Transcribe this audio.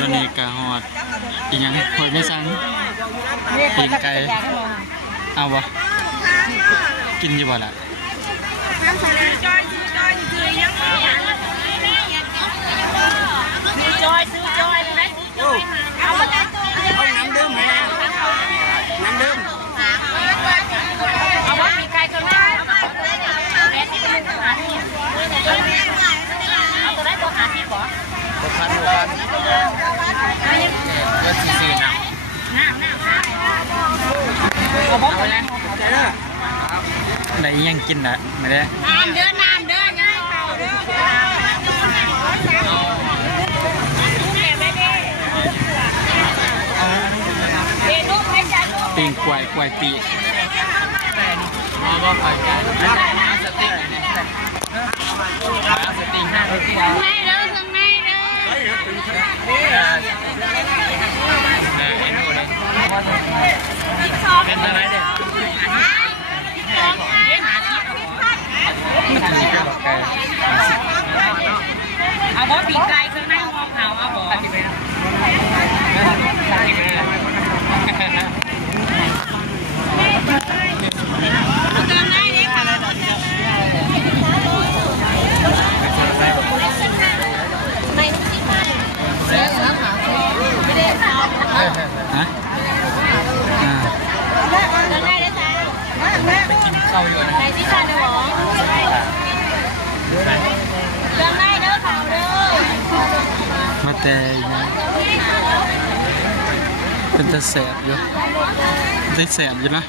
ตัวนี้กะฮอดอีหยังหอยไม่ซังปีงไก่เอาบ่กินอยู่บ่ล่ะจอยซื้อจอยเลยเอามาจากตัวน้ำดื่มไหมน้ำดื่มเอาว่ามีไก่ตัวนี้แม่ที่เป็นตัวหาที่เอาตัวได้ตัวหาที่บ่6,000ก็ซื้อน้ำเอาบ่ไปเลยได้ยังกินน่ะไม่ได้น้ำเด้อง่ายเขาเด้อปีงกล้วยปีมาบ่ไฟกันสติ๊กสติ๊กหน้าสติ๊กไม่เด้อข้างในเด้อเป็นอะไรเด็กเอาบ่ปีกไก่ข้างในมองเขาเอาบ่ฮะไปกินข้าวอยู่นะไหนที่ทานหรอเรื่องได้เด้อเขาเด้อมาแต่เป็นตาแสบอยู่ได้แสบอยู่นะ